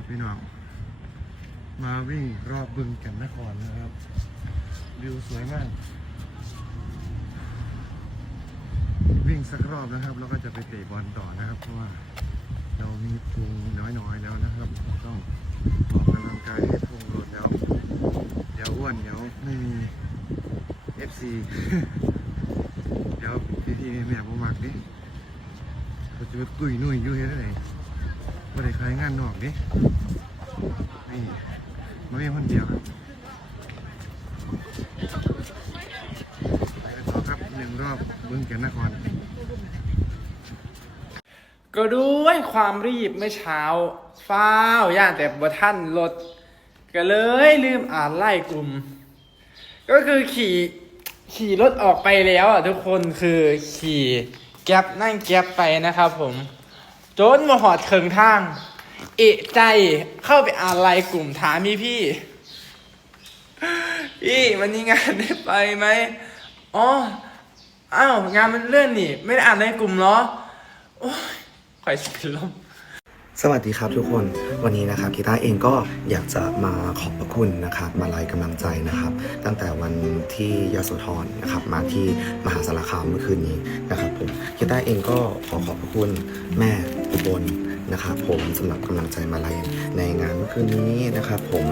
นะครับพี่น้อง มาวิ่งรอบบึงแก่นนครนะครับวิวสวยมาก วิ่งสักรอบนะครับ แล้วก็จะไปเตะบอลต่อนะครับ เพราะว่าเรามีพุงน้อยๆแล้วนะครับ ต้องออกกำลังกายให้พุงลดแล้วเดี๋ยวอ้วนเดี๋ยวไม่มี FC เดี๋ยวพี่ๆแม่ผมมักดิเขาจะไปตุยนุ่ยยู่เฮ็ดได้ ไม่ได้ขายงานนอกดินี่มาเพียงคนเดียวครับไปกันต่อครับหนึ่งรอบบึงแก่นนครก็ด้วยความรีบเมื่อเช้าฟ้าวย่านแต่บ่ท่านรถก็เลยลืมอ่านไล่กลุ่ม ก็คือขี่ขี่รถออกไปแล้วอะทุกคนคือขี่แก๊ปนั่งแก๊ปไปนะครับผม จนมาหอดเถิงทาง เอะใจเข้าไปอ่านไลน์กลุ่มถามพี่พี่ พี่วันนี้งานได้ไปไหมอ๋ออ้าวงานมันเลื่อนนี่ ไม่ได้อ่านในกลุ่มเหรอ โอ้ยข่อยสิเป็นลม สวัสดีครับทุกคน วันนี้นะครับกีตาร์เองก็อยากจะมาขอบพระคุณนะครับมาลายกำลังใจนะครับ ตั้งแต่วันที่ยโสธรนะครับมาที่มหาสารคามเมื่อคืนนี้นะครับผมกีตาร์เองก็ขอขอบพระคุณแม่อุบลนะครับผมสำหรับกำลังใจมาลายในงานเมื่อคืนนี้นะครับผม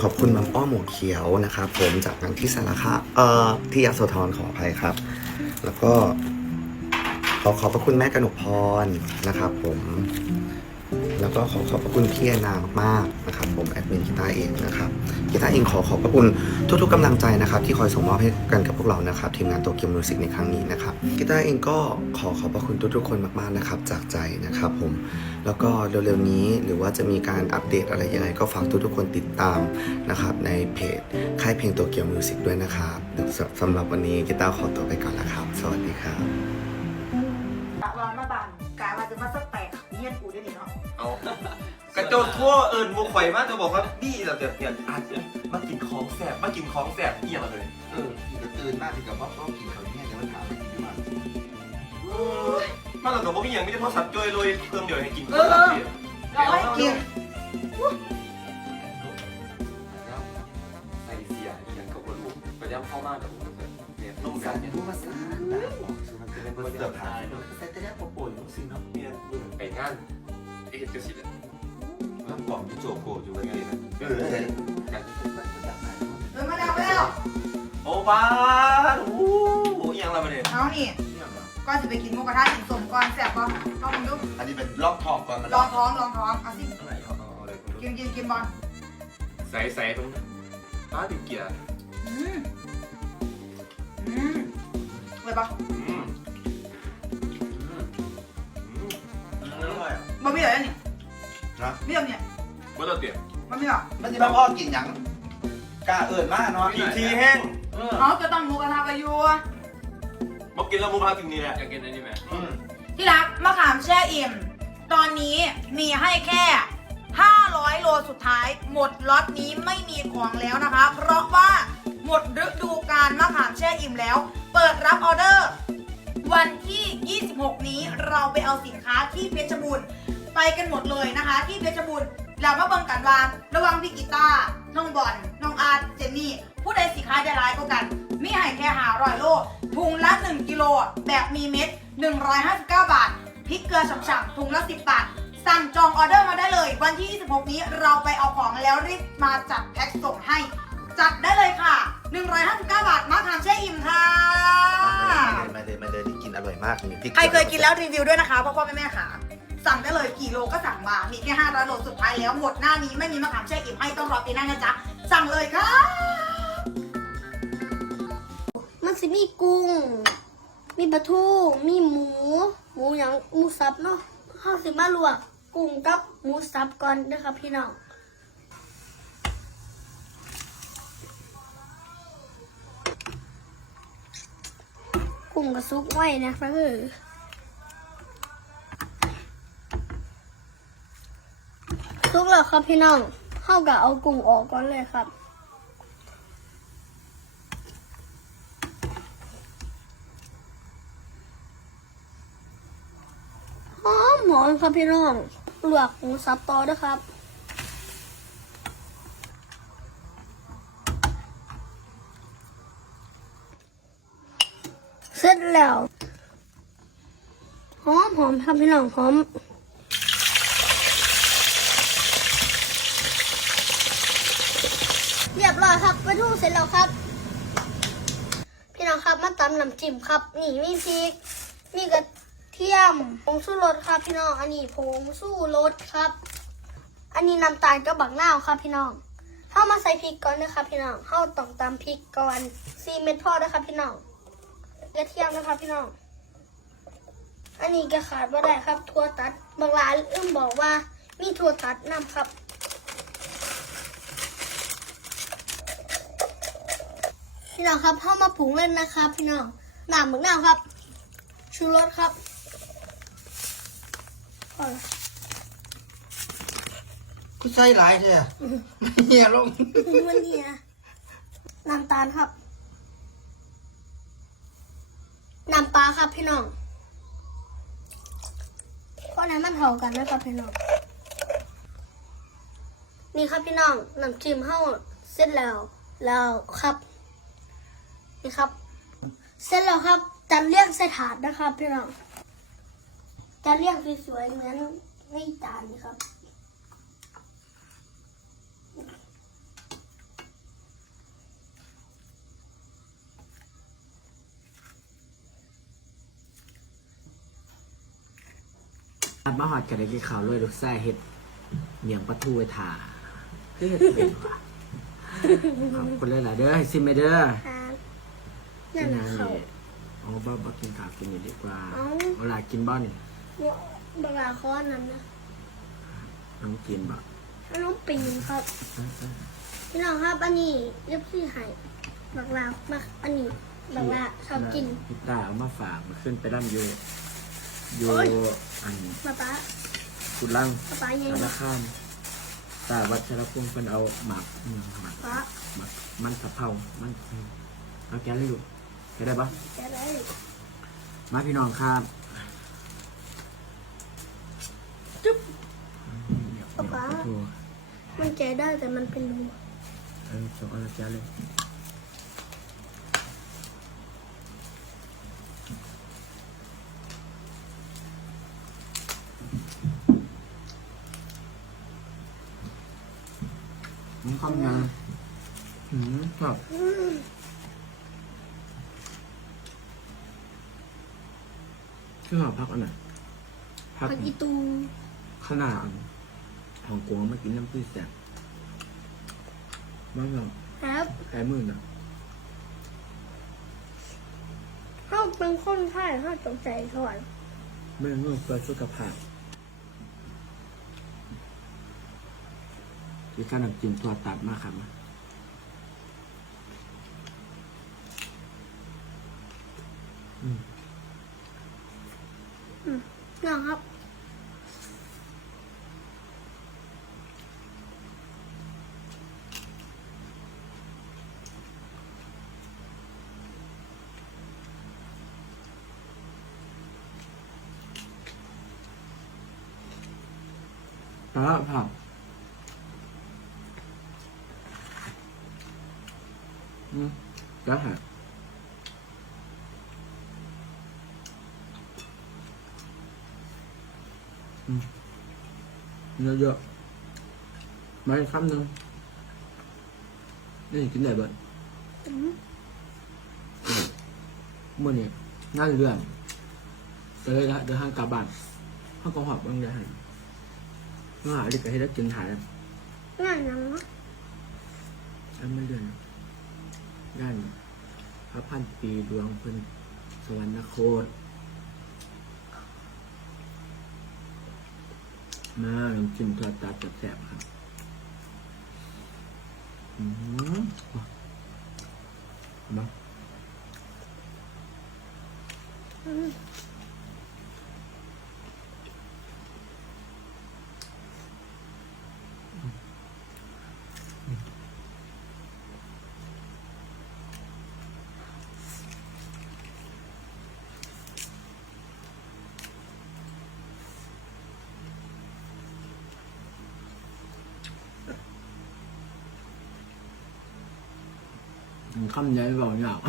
ขอบคุณมัมอ้อหมวกเขียวนะครับผมจากงานที่สารคามเอ่อที่ยโสธรขออภัยครับ แล้วก็ขอขอบพระคุณแม่กนกพรนะครับผม แล้วก็ขอขอบพระคุณพี่แอนนามากๆนะครับผมแอดมินกีตาเองนะครับกีตาเองขอขอบพระคุณทุกๆกำลังใจนะครับที่คอยส่งมอบให้กันกับพวกเรานะครับทีมงานตัวเกียวมิวสิกในครั้งนี้นะครับกีตาเองก็ขอขอบพระคุณทุกๆคนมากๆนะครับจากใจนะครับผมแล้วก็เร็วๆนี้หรือว่าจะมีการอัปเดตอะไรยังไงก็ฝากทุกๆคนติดตามนะครับในเพจค่ายเพลงตัวเกียวมิวสิกด้วยนะครับสำหรับวันนี้กีตาขอตัวไปก่อนแล้วครับ สวัสดีครับ กระโจนทั่วเอิญมูข่อยมากจะบอกว่านี่เราจะเปลี่ยนอาจจะมากินของแสบมากินของแสบนี่อะไรเลยเออพี่ก็ตื่นมากพี่กับว่าต้องกินเขาวเนี่ยเดี๋ยวมันถามไปกินที่มันมันเรากับพวกนี้ยังไม่ได้โทรศัพท์จอยเลยเครื่องเดียวให้กินเออเออเราให้กินแล้วใส่เสียอย่างกับคนลุกไปย่ำเข้ามาแบบเนี่ยลงกันเนี่ยรู้มาสานตาบอกคือมันจะเป็นคนเดือดร้อนแต่แต่แล้วพอป่วยต้องสิเนาะเนี่ยไปงานเอ็ดก็สิเลย น้ำกล่องที่โจโกอยู่วันนี้นะเออการที่เป็นคนดังไหนเออมาแล้วมาแล้วโอ้บ้าโอ้โหยังเราเนี่ยเอานี่ก่อนจะไปกินหมูกระทะกินสมก่อนแซ่บก่อนเอามึงดูอันนี้เป็นล็อกทองก่อนมันลองท้องลองท้องเอาสิอะไรเอาเอาอะไรกินกินกินบอลใส่ใส่ตรงนั้นป้าดิเกียร์อืมอืมเลยปะอืมอืมอร่อยอะบะหมี่อะไรนี่นะไม่เอาเนี่ย ว่าเราเตี๋ยบะหมี่เหรอมันจะมาพ่อกินหยังกล้าเอิญมากเนาะกินทีแห้งอ๋อก็ต้องหมูกระทะไปอยู่บอกกินแล้วมูพากินนี่แหละอยากกินอันนี้ไหมที่รักมะขามแช่อิ่ม ตอนนี้มีให้แค่ 500 โลสุดท้าย หมดล็อตนี้ไม่มีของแล้วนะคะ เพราะว่าหมดฤดูกาลมะขามแช่อิ่มแล้ว เปิดรับออเดอร์ วันที่ 26 นี้เราไปเอาสินค้าที่เพชรบูรณ์ไปกันหมดเลยนะคะ ที่เพชรบูรณ์ เรามาเบิ่งกันว่า ระหวังพี่กีตาร์น้องบอลน้องอาร์ตเจนนี่ ผู้ใดสินค้าได้ร้ายก็กัน มีให้แค่หาร้อยโลถุงละ 1 กิโล แบบมีเม็ด 159 บาทพริกเกลือฉ่ำๆถุงละ 10 บาท สั่งจองออเดอร์มาได้เลย วันที่ 26 นี้เราไปเอาของแล้วรีบมาจัดแพ็คส่งให้ จัดได้เลยค่ะ 159 บาท มาทานแช่อิ่มค่ะ มาเลยมาเลยที่กินอร่อยมากมีพริกใครเคยกินแล้วรีวิวด้วยนะคะพ่อพ่อแม่แม่ค่ะ สั่งได้เลยกี่โลก็สั่งมา มีแค่500โลสุดท้ายแล้วหมดหน้านี้ไม่มีมะขามแช่อิ่มให้ต้องรอปีหน้านะจ๊ะ สั่งเลยค่ะ มันสิมีกุ้ง มีปลาทู มีหมู หมูหยังหมูสับเนาะข้าวสิมาลวกกุ้งกับหมูสับก่อนเด้อครับพี่น้องกุ้งกับซุปไว้นะคะคื ครับพี่น้องเข้ากับเอากลุ่มออกก่อนเลยครับ หอมหอมครับพี่น้องลวกหมูสับต่อด้ครับเสร็จแล้วหอมหอมครับพี่น้องหอม อยครับปลาทูเสร็จแล้วครับ พี่น้องครับมาตำน้ำจิ้มครับ นี่มีพริกมีกระเทียมผงชูรสครับ พี่น้องอันนี้ผงชูรสครับ อันนี้น้ำตาลกับบักนาวครับ พี่น้องเข้ามาใส่พริกก่อนนะครับพี่น้องเข้าต้องตำพริกก่อนซีเม็ดพอนะครับพี่น้องกระเทียมนะครับพี่น้องอันนี้ก็ขาดไม่ได้ครับถั่วตัดบางร้านอึ้มบอกว่ามีถั่วตัดนำครับ พี่น้องครับเข้ามาปรุงเล่นนะครับ พี่น้องน้ำหมึกน้ำครับ ชูรสครับพอละกูใส่หลายใช่ไหมเฮียลงวันนี้นะน้ำตาลครับน้ำปลาครับพี่น้องเพราะนั้นมันเท่ากันนะครับพี่น้องนี่ครับพี่น้องน้ำจิ้มเข้าเสร็จแล้วแล้วครับ นี่ครับ เสร็จแล้วครับจัดเรียงใส่ถาดนะครับพี่น้องจัดเรียงสวยๆเหมือนในจานนี่ครับมาหอดกันได้กินข้าวเลยลูกไส้เห็ดเหนียงปลาทูไว้ถ่าคือเห็ดเป็นว่ะขอบคุณเลยล่ะเด้อให้ซิมไปเด้อครับ นั่นนะเขา เอาบ่บ่กินข้าวกินนี่ดีกว่าเอ้า เวลากินบ้านี่บางอาคอนนั้นนะน้องกินบ่อันน้องปีนครับ พี่น้องครับอันนี้เรียบซี่ไห้บางลามาอันนี้บางลาชอบกินพี่ตาเอามาฝากมาขึ้นไปร่ำอยู่อยู่โอ้ยอันป๊าป๊ากุดลังป๊าป๊ายังสารคามตาวัชรพงศ์เพิ่นเอาหมักอืมหมักป๊าหมักมันสะเพรามันเอาแกะเลยลูก แกะได้ปะจะได้มาพี่น้องครับจุ๊บเดี๋ยวป๊าป๊าเดี๋ยวขอโทษมันแกะได้แต่มันเป็นรูเออจบเอาแกะเลยผมคำนะอืมครับ อืมชื่อหอพักอันไหนพักผักอีตูขนาดของกวงมากินน้ำพริกแซ่บบ้างเหรอครับแพ้มือนะเขาเป็นคนไทยเขาตกใจสวรรค์เมื่อเมื่อเพื่อสุขภาพมีการนำจิ้มตัวตัดมากครับอืม น้องครับแล้วผักอืมแล้วผักอืม เยอะๆมาอีกคำหนึ่งนี่กินได้เบิดอืมมื่อนี้งานเรื่องเดินเดินทางกลับบ้านห้างกองหอบบางอย่างงานอะไรก็ให้ได้กินถ่ายงานยังนะอันมันเดือนงานพระพันปีดวงเพิ่นสวรรคต มาน้ำจิ้มทอดตาจับแสบครับ คำใหญ่เบาหยาบ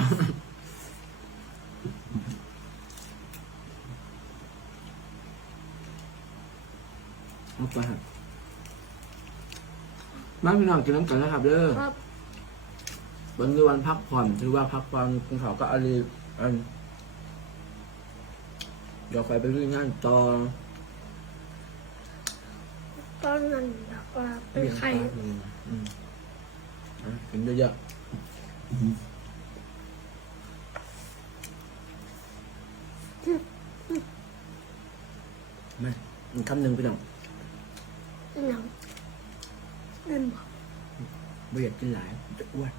เอาไปครับบ้านพี่น้องกินน้ำกันนะครับ เด้อครับวันนี้วันพักผ่อนถือว่าพักผ่อนคุณเขาก็อรีอันเดี๋ยวใครไปรื้องานต่อตอนนั้นเราก็เป็นใคร อืมอะกินเยอะๆ ไม่อีกคำหนึ่งพี่น้องหนังนั่นบอกไม่อยากกินหลายจะอ้วน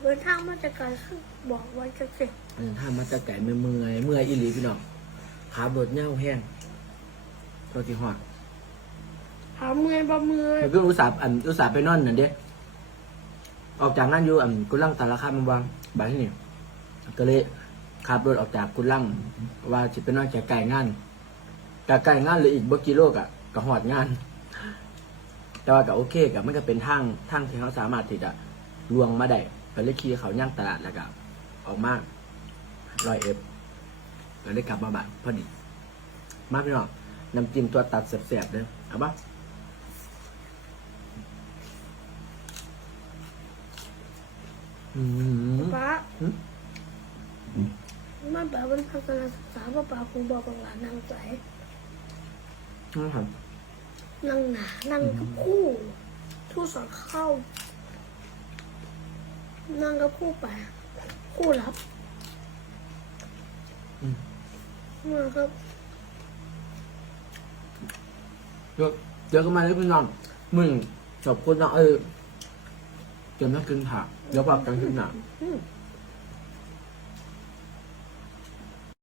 เดินทางมาจากไกลคือบอกไว้จะเสร็จอันนั้นถ้ามาแตะไก่เมื่อยเมื่อยเมื่อยอีหลีพี่น้องขาบดเน่าแห้งตัวที่หอดหาเมื่อยบ่เมื่อยเพิ่งอุตส่าห์อันอุตส่าห์ไปนอนนั่นเด้ ออกจากงานอยู่อันกุลังตาละคามันวางบายที่นี่ก็เลยขับรถออกจากกุลังว่าจะไปนอนแก่ไก่งานแต่ไก่งานเหลยอีกบ่กี่โลกอะก็หอดงาน แต่ว่าก็โอเคกับมันก็เป็นทางทางที่เขาสามารถที่จะลวงมาได้ก็เลยขี่เขาย่างตลาดแล้วก็ออกมาลอยเอฟก็ได้กลับมาบ้านพอดี มาพี่น้องน้ำจิ้มตัวตัดแสบๆเลยเอาปะ อืมป้าหืมมาแบบวันพัฒนาศึกษาป้าป้าครูบอกว่าหลานนางใสนะครับนางหนานั่งกับคู่ทู่สอนเข้านั่งกับคู่ไปคู่รับอืมนั่งครับเดี๋ยวเดี๋ยวก็มาเลยพี่น้องมึงขอบคุณนะเออ เดี๋ยวนักกินผักเดี๋ยวผักกันขึ้นหนักอืม